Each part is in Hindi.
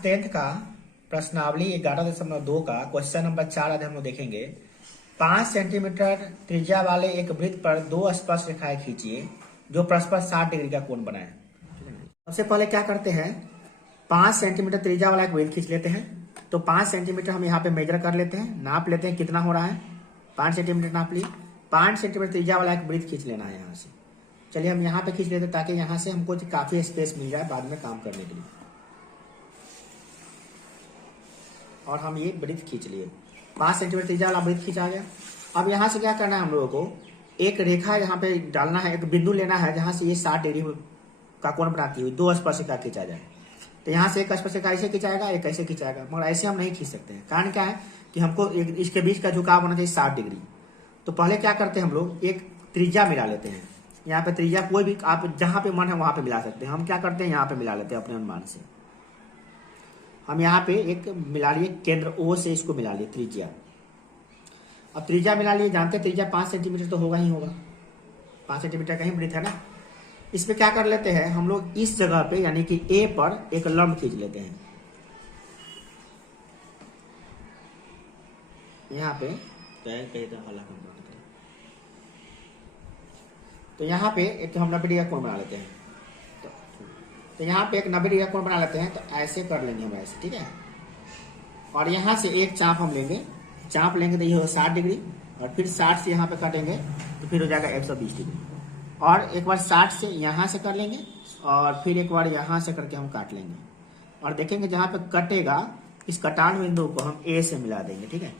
10th का प्रश्नावली 11.2 का क्वेश्चन नंबर 4 आज हम लोग देखेंगे। 5 सेंटीमीटर त्रिज्या वाले एक वृत्त पर दो स्पर्श रेखाएं खींचिए जो परस्पर 60 डिग्री का कोण बनाए। सबसे पहले क्या करते हैं, 5 सेंटीमीटर त्रिज्या वाला एक वृत्त खींच लेते हैं। तो 5 सेंटीमीटर हम यहाँ पे मेजर कर लेते हैं, नाप लेते हैं कितना हो रहा है। 5 सेंटीमीटर नाप लिए। 5 सेंटीमीटर त्रिज्या वाला एक वृत्त खींच लेना है यहाँ से। चलिए हम यहाँ पे खींच लेते हैं ताकि यहाँ से हमको काफी स्पेस मिल जाए बाद में काम करने के लिए। और हम ये वृत्त खींच लिए, 5 सेंटीमीटर त्रिज्या वाला वृत्त खींचा गया। अब यहाँ से क्या करना है, हम लोगों को एक रेखा यहाँ पे डालना है, एक बिंदु लेना है जहां से ये 60 डिग्री का कोण बनाती हुई दो स्पर्शिका खींचा जाए। तो यहाँ से एक स्पर्शिका ऐसे खिंचाएगा, एक ऐसे खिंचाएगा, मगर ऐसे हम नहीं खींच सकते हैं। कारण क्या है कि हमको इसके बीच का झुकाव होना चाहिए 60 डिग्री। तो पहले क्या करते हैं, हम लोग एक त्रिज्या मिला लेते हैं। यहाँ पे त्रिज्या कोई भी आप जहां पे मन है वहां पे मिला सकते हैं। हम क्या करते हैं, यहाँ पे मिला लेते हैं अपने अनुमान से। हम यहाँ पे एक मिला लिए, केंद्र O से इसको मिला लिए त्रिज्या। अब त्रिज्या मिला लिए, जानते हैं त्रिज्या 5 सेंटीमीटर तो होगा ही होगा, 5 सेंटीमीटर का ही वृत्त है ना। इस पे क्या कर लेते हैं हम लोग, इस जगह पे यानी कि A पर एक लंब खींच लेते हैं। यहाँ पे तो यहाँ पे एक हम 90 डिग्री का कोण बना लेते हैं। तो यहाँ पे एक 90 डिग्री का कोण बना लेते हैं। तो ऐसे कर लेंगे हम, ऐसे, ठीक है। और यहाँ से एक चाप हम लेंगे, चाप लेंगे तो ये हो 60 डिग्री, और फिर 60 से यहाँ पे काटेंगे तो फिर हो जाएगा 120 डिग्री। और एक बार 60 से यहाँ से कर लेंगे, और फिर एक बार यहाँ से करके हम काट लेंगे। और देखेंगे जहाँ पे कटेगा इस कटान बिंदु को हम A से मिला देंगे, ठीक है।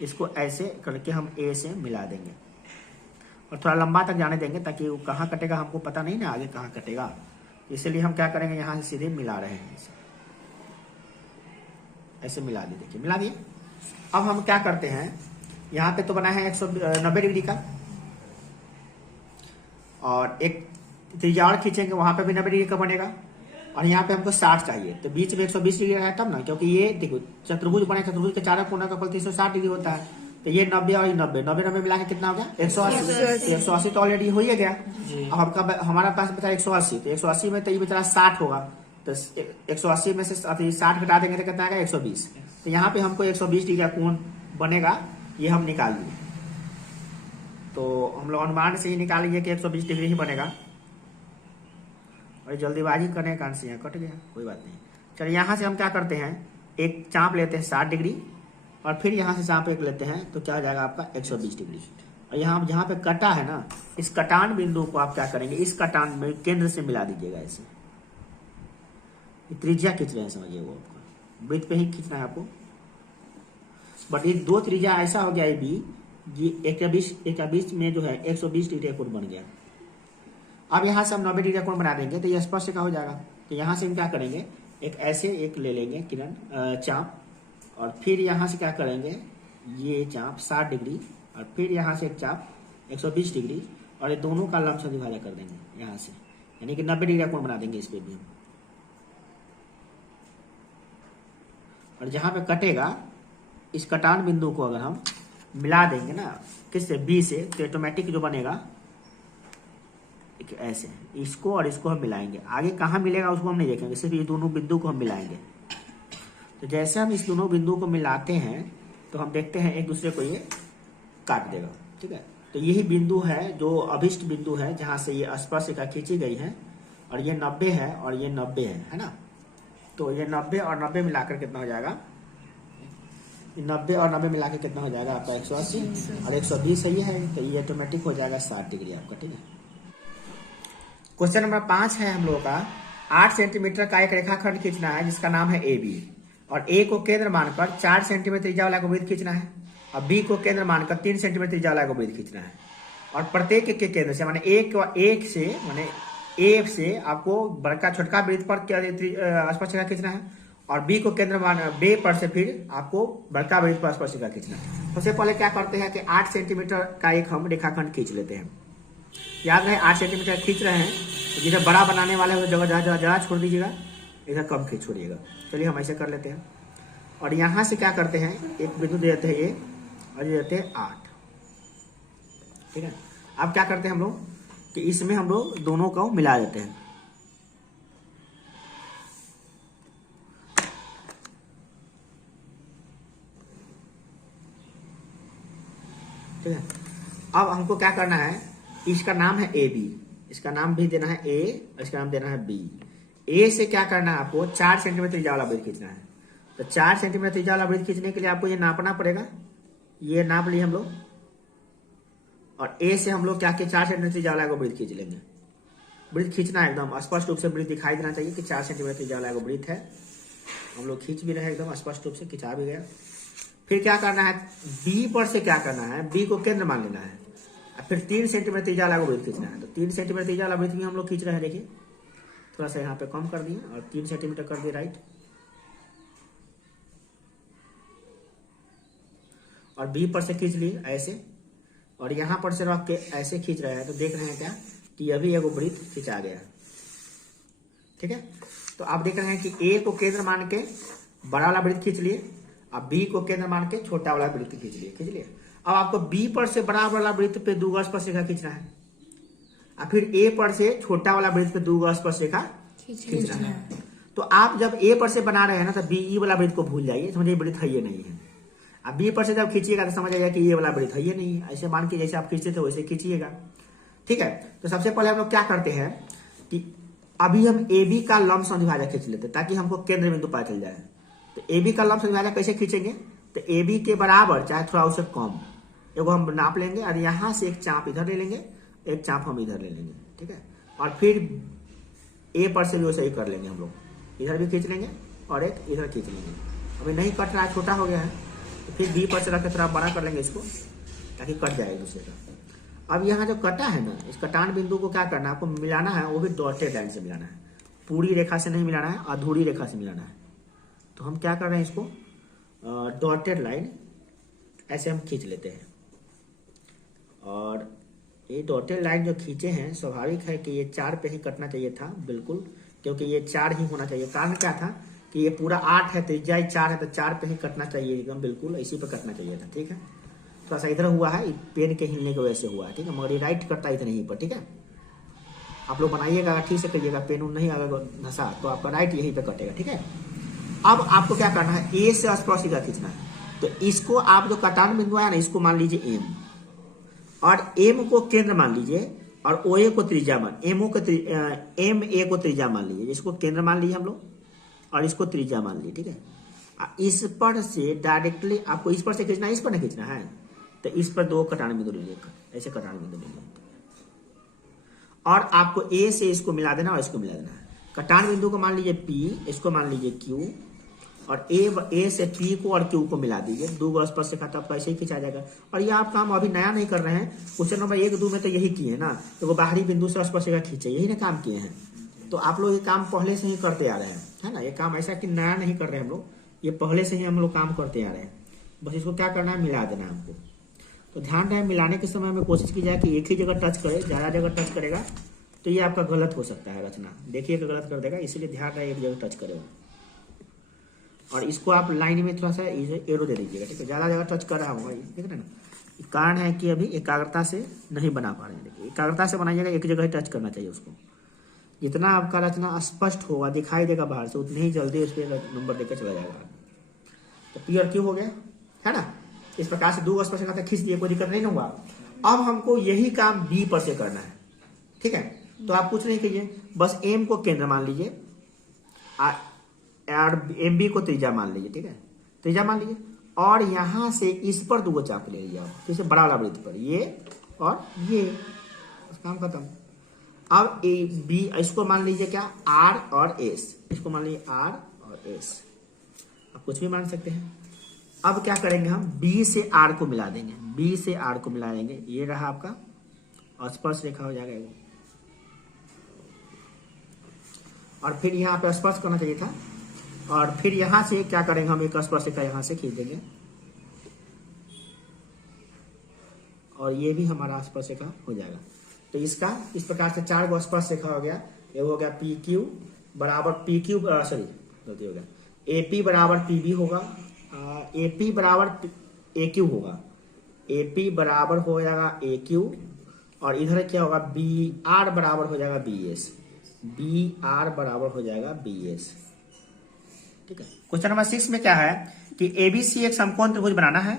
इसको ऐसे करके हम A से मिला देंगे और थोड़ा लंबा तक जाने देंगे ताकि वो कहाँ कटेगा हमको पता नहीं ना, आगे कहाँ कटेगा। इसलिए हम क्या करेंगे, यहाँ से सीधे मिला रहे हैं, ऐसे मिला दिए। देखिए मिला दिए। अब हम क्या करते हैं, यहाँ पे तो बना है 190 डिग्री का, और एक त्रिज्या और खींचेंगे, वहां पे भी 90 डिग्री का बनेगा। और यहाँ पे हमको 60 चाहिए, तो बीच में 120 डिग्री है तब ना, क्योंकि ये देखो चतुर्भुज बने, चतुर्भुज के चारों कोनों का फल 360 डिग्री होता है। तो ये 90 और 90 मिला के कितना हो गया, 180। 180 तो ऑलरेडी हो ही गया। अब हमारा पास बचा 180, तो 180 में तो ये बेचारा 60 होगा। तो 180 में से 60 घटा देंगे तो कितना आएगा, 120। तो यहाँ पे हमको 120 डिग्री का कोण बनेगा, ये हम निकाल लिए। तो हम लोग अनुमान से ही निकालेंगे कि 120 डिग्री ही बनेगा। और जल्दीबाजी करने के कारण से यहाँ कट गया, कोई बात नहीं। चलिए यहाँ से हम क्या करते हैं, एक चाप लेते हैं 60 डिग्री, और फिर यहाँ से चाप एक लेते हैं, तो क्या हो जाएगा आपका 120 डिग्री। और यहाँ जहाँ पे कटा है ना, इस कटान बिंदु को आप क्या करेंगे, इस कटान में केंद्र से मिला दीजिएगा ऐसे। त्रिज्या खींच रहे हैं, समझिए, वो आपका वृत्त पे ही खींचना है आपको। बट ये दो त्रिज्या ऐसा हो गया, ये भी एक के बीच में जो है 120 डिग्री का कोण बन गया। अब यहाँ से हम 90 डिग्री का कोण बना देंगे तो ये स्पर्शिका हो जाएगा। तो यहाँ से हम क्या करेंगे, एक ऐसे एक ले लेंगे किरण चाप, और फिर यहाँ से क्या करेंगे, ये चाप 60 डिग्री, और फिर यहाँ से एक चाप 120 डिग्री, और ये दोनों का लंब से विभाजन कर देंगे यहाँ से, यानी कि 90 डिग्री का कोण बना देंगे इस पे भी हम। और जहाँ पे कटेगा इस कटान बिंदु को अगर हम मिला देंगे ना किससे, B से, तो ऑटोमेटिक जो बनेगा ऐसे, इसको और इसको हम मिलाएंगे। आगे कहाँ मिलेगा उसको हम नहीं देखेंगे, सिर्फ ये दोनों बिंदु को हम मिलाएंगे। तो जैसे हम इस दोनों बिंदु को मिलाते हैं तो हम देखते हैं एक दूसरे को ये काट देगा, ठीक है। तो यही बिंदु है जो अभिष्ट बिंदु है, जहां से ये स्पर्शिका खींची गई है, और ये 90 है और ये 90 है ना। तो ये 90 और 90 मिलाकर कितना हो जाएगा, 90 और 90 मिला के कितना हो जाएगा आपका 180, और 120 सही है, तो ये ऑटोमेटिक हो जाएगा 60 डिग्री आपका, ठीक है। क्वेश्चन नंबर 5 है हम लोगों का, 8 सेंटीमीटर का एक रेखाखंड खींचना है जिसका नाम है AB, और A को केंद्र मानकर 4 सेंटीमीटर त्रिज्या वाला को वृत्त खींचना है, और B को केंद्र मानकर 3 सेंटीमीटर त्रिज्या वाला को वृत्त खींचना है। और प्रत्येक के केंद्र से माने एक से माने A से आपको बड़का छोटका वृत्त पर स्पर्शिका खींचना है, और B को केंद्र मान B पर से फिर आपको बड़का वृत्त पर स्पर्शिका खींचना है। सबसे पहले क्या करते हैं कि 8 सेंटीमीटर का एक हम रेखाखंड खींच लेते हैं। याद रहे 8 सेंटीमीटर खींच रहे हैं, तो जिधर बड़ा बनाने वाले हो जगह जगह छोड़ दीजिएगा, इधर कम खींच छोड़िएगा। चलिए हम ऐसे कर लेते हैं। और यहाँ से क्या करते हैं, एक बिंदु दे देते हैं A, और ये देते हैं 8, ठीक है। अब क्या करते हैं हम लोग कि इसमें हम लोग दोनों को मिला देते हैं। ठीक है। अब हमको क्या करना है, इसका नाम है ए बी, इसका नाम भी देना है ए, इसका नाम देना है बी। ए से क्या करना है, आपको 4 सेंटीमीटर त्रिज्या वाला वृत्त खींचना है। तो 4 सेंटीमीटर त्रिज्या वाला वृत्त खींचने के लिए आपको ये नापना पड़ेगा, ये नाप लिए हम लोग। और ए से हम लोग क्या किए, 4 सेंटीमीटर त्रिज्या वाला वृत्त खींच लेंगे। वृत्त खींचना है एकदम स्पष्ट रूप से, वृत्त दिखाई देना चाहिए कि 4 सेंटीमीटर त्रिज्या वाला वृत्त है। हम लोग खींच भी रहे हैं एकदम स्पष्ट रूप से, खिंचा भी गया। फिर क्या करना है, बी पर से क्या करना है, बी को केंद्र मान लेना है। फिर 3 सेंटीमीटर त्रिज्या वाला वृत्त खींचना है। तो 3 सेंटीमीटर त्रिज्या वाला वृत्त भी हम लोग खींच रहे हैं। देखिए थोड़ा सा यहाँ पे कम कर दिए और 3 सेंटीमीटर कर दिए राइट। और बी पर से खींच लिए ऐसे, और यहाँ पर से रख के ऐसे खींच रहे हैं। तो देख रहे हैं क्या कि अभी एगो वृत्त खींचा गया। ठीक है, तो आप देख रहे हैं कि ए को केंद्र मान के बड़ा वाला वृत्त खींच लिए, अब बी को केंद्र मान के छोटा वाला वृत्त खींच लिए। अब आपको बी पर से बड़ा वाला वृत्त पे 2 स्पर्श रेखा खींचना है, और फिर ए पर से छोटा वाला वृत्त पे 2 स्पर्श रेखा खींचना है। तो आप जब ए पर से बना रहे हैं ना, तो बी ई वाला वृत्त को भूल जाइए, समझिए वृत्त है ये नहीं है। अब बी पर से जब खींचिएगा तो समझ आएगा कि ये वाला वृत्त है ये नहीं है। ऐसे मान के जैसे आप खींचते थे वैसे खींचिएगा। ठीक है, तो सबसे पहले हम लोग क्या करते हैं कि अभी हम ए बी का लंब समद्विभाजक खींच लेते हैं, ताकि हमको केंद्र बिंदु पता चल जाए। तो ए बी का लंब समद्विभाजक कैसे खींचेंगे, तो ए बी के बराबर चाहे थोड़ा उससे कम एगो हम नाप लेंगे, और यहाँ से एक चाप इधर ले लेंगे, एक चाप हम इधर ले लेंगे। ठीक है, और फिर ए पर से भी वैसे ही कर लेंगे, हम लोग इधर भी खींच लेंगे और एक इधर खींच लेंगे। अभी नहीं कट रहा है, छोटा हो गया है, तो फिर बी पर से रख के थोड़ा बड़ा कर लेंगे इसको, ताकि कट जाए एक दूसरे का। अब यहाँ जो कटा है ना, इस कटान बिंदु को क्या करना है, आपको मिलाना है, वो भी डॉटेड लाइन से मिलाना है। पूरी रेखा से नहीं मिलाना है, अधूरी रेखा से मिलाना है। तो हम क्या कर रहे हैं, इसको डॉटेड लाइन ऐसे हम खींच लेते हैं। और ये डॉटेड लाइन जो खींचे हैं, स्वाभाविक है कि ये 4 पे ही कटना चाहिए था बिल्कुल, क्योंकि ये 4 ही होना चाहिए। कारण क्या था कि ये पूरा 8 है, त्रिज्या 4 है, तो 4 पे ही कटना चाहिए एकदम बिल्कुल, इसी पे कटना चाहिए था। ठीक है, थोड़ा सा इधर हुआ है, पेन के हिलने की वजह से हुआ है। ठीक है, मगर ये राइट कटता इधर ही पर। ठीक है, आप लोग बनाइएगा ठीक से करिएगा, पेन नहीं आएगा धसा तो आपका राइट यहीं पे कटेगा। ठीक है, अब आपको क्या करना है, ए से स्पर्श रेखा खींचना है। तो इसको आप जो कटान बिंदु आया ना, इसको मान लीजिए एम, और एम को केंद्र मान लीजिए, और ओ ए को त्रिज्या मान, एम ए को त्रिज्या मान लीजिए, जिसको केंद्र मान लीजिए हम लोग, और इसको त्रिज्या मान लीजिए। ठीक है, इस पर से डायरेक्टली आपको इस पर से खींचना है, इस पर नहीं खींचना है। तो इस पर 2 कटान बिंदु लीजिए, ऐसे कटान बिंदु लीजिए, और आपको ए से इसको मिला देना और इसको मिला देना है। कटान बिंदु को मान लीजिए पी, इसको मान लीजिए क्यू, और ए से पी को और क्यू को मिला दीजिए। 2 स्पर्श रेखा तो आपको ऐसे ही खींचा जाएगा। और ये आप काम अभी नया नहीं कर रहे हैं, क्वेश्चन नंबर 1-2 में तो यही किए हैं ना, तो वो बाहरी बिंदु से स्पर्श रेखा खींचे, यही ना काम किए हैं। तो आप लोग ये काम पहले से ही करते आ रहे हैं, है ना। ये काम ऐसा कि नया नहीं कर रहे हैं हम लोग, ये पहले से ही हम लोग काम करते आ रहे हैं। बस इसको क्या करना है, मिला देना है हमको। तो ध्यान रहे, मिलाने के समय में कोशिश की जाए कि एक ही जगह टच करे, ज्यादा जगह टच करेगा तो ये आपका गलत हो सकता है रचना, देखिए कि गलत कर देगा, इसलिए ध्यान रहे एक जगह टच करेगा। और इसको आप लाइन में थोड़ा सा एरो दे दीजिएगा। ठीक है, ज्यादा जगह टच कर रहा होगा, देख रहे हैं ना। कारण है कि अभी एकाग्रता से नहीं बना पा रहे हैं। देखिए, एकाग्रता से बनाइएगा, एक जगह ही टच करना चाहिए उसको। जितना आपका रचना स्पष्ट होगा, दिखाई देगा बाहर से, उतनी ही जल्दी उस पर नंबर देकर चला जाएगा। तो पी और क्यू हो गया, है ना। इस प्रकार से 2 स्पर्श रेखा खींच दिए, कोई दिक्कत नहीं होगा। अब हमको यही काम बी पर से करना है। ठीक है, तो आप कुछ नहीं कीजिए, बस एम को केंद्र मान लीजिए और एम बी को त्रिज्या मान लीजिए। ठीक है, त्रिज्या मान लीजिए, और यहां से इस पर 2 चाप ले लीजिए आप, जैसे बड़ा वाला वृत्त पर, ये और ये, काम खत्म। अब ए बी, इसको मान लीजिए क्या, आर और एस, इसको मान लीजिए आर और एस, आप कुछ भी मान सकते हैं। अब क्या करेंगे, हम बी से आर को मिला देंगे, बी से आर को मिला देंगे, ये रहा आपका स्पर्श रेखा हो जाएगा वो। और फिर यहाँ पे स्पर्श करना चाहिए था, और फिर यहां से क्या करेंगे, हम एक स्पर्श रेखा यहां से खींच देंगे, और ये भी हमारा स्पर्श रेखा हो जाएगा। तो इसका इस प्रकार से 4 गो स्पर्श रेखा हो गया। ये हो गया पी क्यू बराबर पी क्यू, सॉरी गलती हो गया, ए पी बराबर पी बी होगा, ए पी बराबर ए क्यू होगा, ए पी बराबर हो जाएगा ए क्यू, और इधर क्या होगा, बी आर बराबर हो जाएगा बी एस, बी आर बराबर हो जाएगा बी एस। ठीक है, क्वेश्चन नंबर 6 में क्या है कि एबीसी एक समकोण त्रिभुज बनाना है।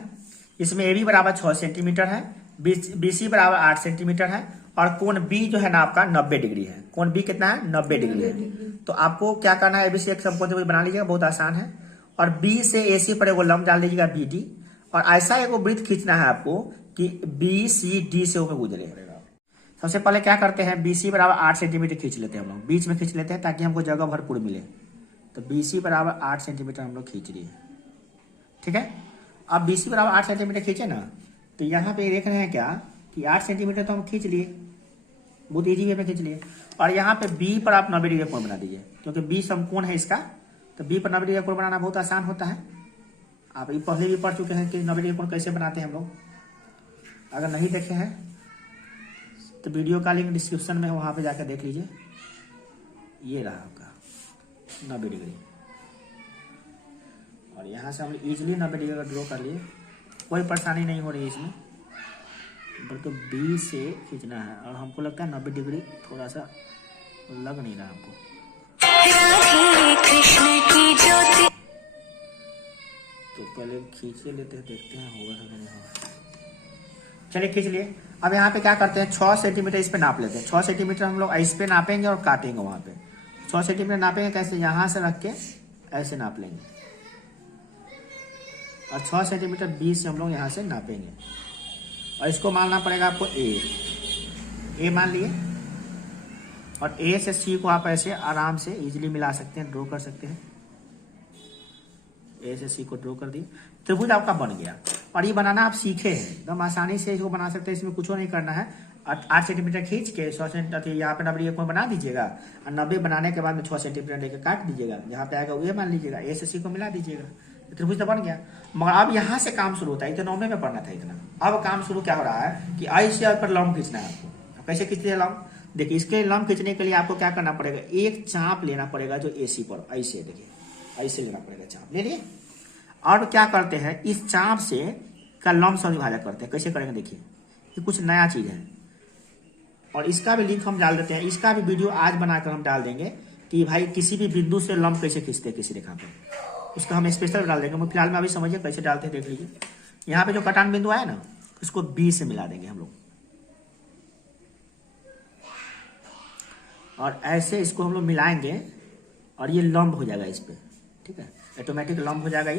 इसमें ए बी बराबर 6 सेंटीमीटर है, बी सी बराबर 8 सेंटीमीटर है, और कोण बी जो है ना आपका 90 डिग्री है। कोण बी कितना है? 90 डिग्री है। तो आपको क्या करना है, एबीसी एक समकोण बना लीजिएगा, बहुत आसान है। और बी से ए सी पर एगो लंब डाल दीजिएगा बी डी, और ऐसा एगो वृत्त खींचना है आपको कि बी सी डी से होकर गुजरे। सबसे पहले क्या करते हैं, बी सी बराबर 8 सेंटीमीटर खींच लेते हैं हम लोग, बीच में खींच लेते हैं ताकि हमको जगह भरपूर मिले। तो बी सी बराबर 8 सेंटीमीटर हम लोग खींच लिए, ठीक है। अब बी सी बराबर 8 सेंटीमीटर खींचे ना, तो यहाँ पे देख रहे हैं क्या कि 8 सेंटीमीटर तो हम खींच लिए, बहुत ईजी वे में खींच लिए। और यहाँ पे बी पर आप 90 डिग्री कोण बना दीजिए, क्योंकि बी समकोण है इसका, तो बी पर 90 डिग्री कोण बनाना बहुत आसान होता है। आप ये पहले भी पढ़ चुके हैं कि 90 डिग्री कोण कैसे बनाते हैं हम लोग। अगर नहीं देखे हैं तो वीडियो का लिंक डिस्क्रिप्शन में है, वहाँ पे जाकर देख लीजिए। ये रहा आपका 90 डिग्री, और यहाँ से हम इजीली 90 डिग्री का ड्रॉ कर लिए, कोई परेशानी नहीं हो रही है इसमें। बल्कि बी से खींचना है, और हमको लगता है 90 डिग्री थोड़ा सा लग नहीं रहा हमको। तो पहले खींचे लेते हैं, देखते हैं होगा कि नहीं होगा। चलिए खींच लिए। अब यहाँ पे क्या करते हैं, 6 सेंटीमीटर इस पे नाप लेते हैं। 6 सेंटीमीटर हम लोग इस पे नापेंगे और काटेंगे वहां पे। 6 सेंटीमीटर नापेंगे कैसे, यहाँ से रख के ऐसे नाप लेंगे, और 6 सेंटीमीटर बी से हम लोग यहाँ से नापेंगे, और इसको मानना पड़ेगा आपको ए मान लिए। और ए से सी को आप ऐसे आराम से इजीली मिला सकते हैं, ड्रॉ कर सकते हैं। ए से सी को ड्रॉ कर दिए, त्रिभुज आपका बन गया। और ये बनाना आप सीखे हैं, एकदम आसानी से इसको बना सकते हैं, इसमें कुछ नहीं करना है। 8 सेंटीमीटर खींच के 100 सेंटीमीटर यहाँ पे 90 कोण बना दीजिएगा, और 90 बनाने के बाद में 6 सेंटीमीटर लेके काट दीजिएगा, जहाँ पे आएगा वो मान लीजिएगा, ए से सी को मिला दीजिएगा, त्रिभुज तो बन गया। मगर अब यहाँ से काम शुरू होता है, तो 9वें में पढ़ना था इतना। अब काम शुरू क्या हो रहा है कि आई से पर लंब खींचना है आपको। कैसे खींचते हैं लंब, देखिए इसके लंब खींचने के लिए आपको क्या करना पड़ेगा, एक चाप लेना पड़ेगा जो एसी पर, ऐसे देखिए ऐसे लेना पड़ेगा, चाप ले लिए। और क्या करते हैं, इस चाप से का लंब से विभाजन करते हैं। कैसे करेंगे देखिए, ये कुछ नया चीज है, और इसका भी लिंक हम डाल देते हैं। इसका भी वीडियो आज बनाकर हम डाल देंगे कि भाई किसी भी बिंदु से लंब कैसे खींचते हैं किसी रेखा पे, उसका हम स्पेशल डाल देंगे। फिलहाल में अभी समझिए कैसे डालते हैं, देख लीजिए। यहाँ पे जो कटान बिंदु आया ना, इसको बी से मिला देंगे हम लोग, और ऐसे इसको हम लोग मिलाएंगे, और ये लंब हो जाएगा इस पे, ठीक है, ऑटोमेटिक लंब हो जाएगा।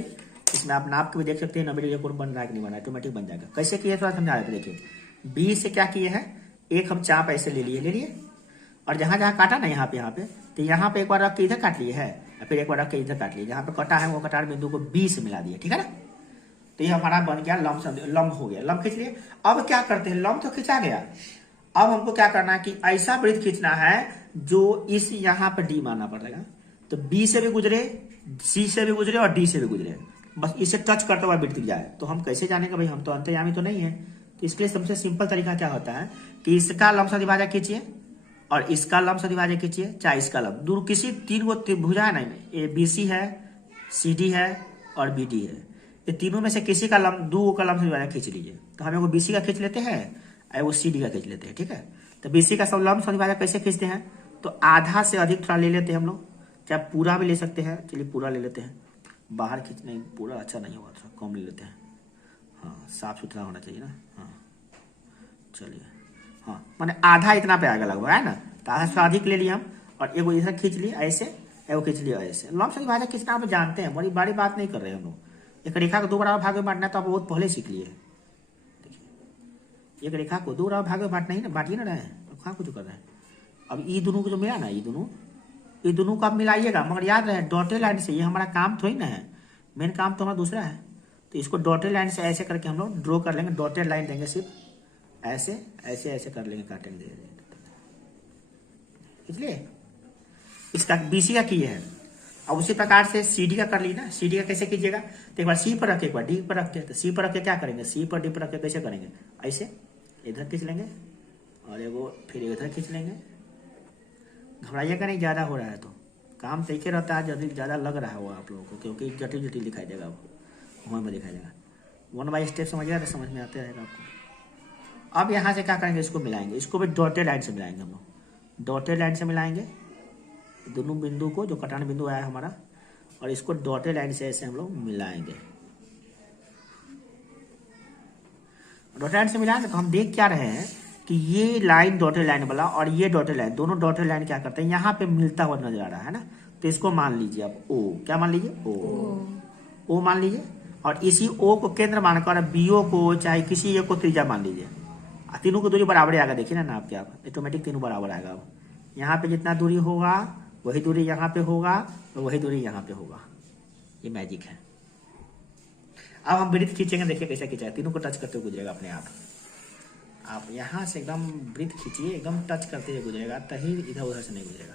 इसमें आप नाप के भी देख सकते हैं 90 डिग्री कोण बन रहा है कि नहीं बन रहा है, ऑटोमेटिक बन जाएगा। कैसे किए थोड़ा समझा देते, देखिए बी से क्या किए हैं, एक हम चाप ऐसे ले लिए, और जहां जहां काटा ना यहाँ पे, तो यहाँ पे एक बार रख के इधर काट लिए है, और फिर एक बार रख के इधर काट लिए, जहाँ पे कटा है वो कटार बिंदु को बी से मिला दिया, ठीक है ना। तो ये हमारा बन गया लंब हो गया, लंब खींच लिए। अब क्या करते हैं, लंब तो खींचा गया, अब हमको क्या करना है कि ऐसा वृत्त खींचना है जो इस यहाँ पर डी मानना पड़ेगा। तो बी से भी गुजरे, सी से भी गुजरे, और डी से भी गुजरे, बस इसे टच करते हुआ वृत्त जाए। तो हम कैसे जानेंगे भाई, हम तो अंतर्यामी तो नहीं है। तो इसके लिए सबसे सिंपल तरीका क्या होता है कि इसका लंब सदिभाजक खींचिए, और इसका लंब सदिभाजक खींचिए, चाहे इसका लंब, दूर किसी 3 गो त्रिभुजा है ना, ए बी सी है, सी डी है, और बी डी है, ये तीनों में से किसी का लंब, 2 का लंब सदिभाजक खींच लीजिए। तो हम एगो बी सी का खींच लेते हैं, और वो सी डी का खींच लेते हैं, ठीक है। तो बी सी का सब लंब सदिभाजक कैसे खींचते हैं, तो आधा से अधिक थोड़ा ले लेते हैं हम लोग, चाहे पूरा भी ले सकते हैं। चलिए पूरा ले लेते हैं, बाहर खींचने पूरा अच्छा नहीं होगा, थोड़ा कम ले लेते हैं। हाँ, साफ सुथरा होना चाहिए ना। हाँ चलिए, हाँ मैंने आधा इतना पे आएगा लगभग, है ना। तो आधा से अधिक ले लिया हम, और एगो इधर खींच लिया ऐसे, एगो खींच लिया ऐसे। लंब सदिभाजक खींचना आप जानते हैं, बड़ी बड़ी बात नहीं कर रहे हैं हम लोग। एक रेखा को 2 बराबर भाग में बांटना तो आप बहुत पहले सीख लिए। देखिए एक रेखा को 2 बराबर भाग में बांटना ही ना, बांटिए ना रहे हैं, कहाँ कुछ कर रहे हैं। अब ये दोनों को जो मिला ना, ये दोनों को आप मिलाइएगा, मगर याद रहे डॉटेड लाइन से, ये हमारा काम थोड़ी ना है, मेन काम तो हमारा दूसरा है। तो इसको डॉटेड लाइन से ऐसे करके हम लोग ड्रॉ कर लेंगे, डॉटेड लाइन देंगे, सिर्फ ऐसे ऐसे ऐसे कर लेंगे, काटेंगे, इसलिए इसका बीसी का किए है। अब उसी प्रकार से सीडी का कर ली ना, सीडी का कैसे कीजिएगा, तो एक बार सी पर रखे, एक बार डी पर रखते हैं। तो सी पर रख के क्या करेंगे, सी पर डी पर रख के कैसे करेंगे, ऐसे इधर खींच लेंगे, और एगो फिर इधर खींच लेंगे। घबराइएगा नहीं, ज्यादा हो रहा है तो काम तरीके रहता है, जल्दी ज्यादा लग रहा है वो आप लोगों को, क्योंकि जटिल जटिल दिखाई देगा आपको, वहाँ में दिखाई देगा। 1 बाई स्टेप समझिएगा तो समझ में आते रहेगा आपको। अब यहाँ से क्या करेंगे, इसको मिलाएंगे, इसको भी डॉटेड लाइन से मिलाएंगे हम लोग, डॉटेड लाइन से मिलाएंगे दोनों बिंदु को, जो कटान बिंदु आया हमारा, और इसको डॉटेड लाइन से ऐसे हम लोग मिलाएंगे। डॉटेड लाइन से मिलाएंगे तो हम देख क्या रहे हैं कि ये लाइन डॉटेड लाइन वाला और ये डॉटेड लाइन, दोनों डॉटेड लाइन क्या करते हैं, यहाँ पे मिलता हुआ नजर आ रहा है ना। तो इसको मान लीजिए आप ओ, क्या मान लीजिए ओ मान लीजिए, और इसी ओ को केंद्र मानकर बीओ को चाहे किसी एक को त्रिज्या मान लीजिए। तीनों की दूरी बराबर आएगा, देखिए ना आप क्या, ऑटोमेटिक तीनों बराबर आएगा। अब यहाँ पे जितना दूरी होगा वही दूरी यहाँ पे होगा और वही दूरी यहाँ पे होगा। ये मैजिक है। अब हम वृत्त खींचेंगे, देखिए कैसे खींचा, तीनों को टच करते हुए गुजरेगा अपने आप। आप यहाँ से एकदम वृत्त खींचिए, एकदम टच करते हुए गुजरेगा, तभी इधर उधर से नहीं गुजरेगा।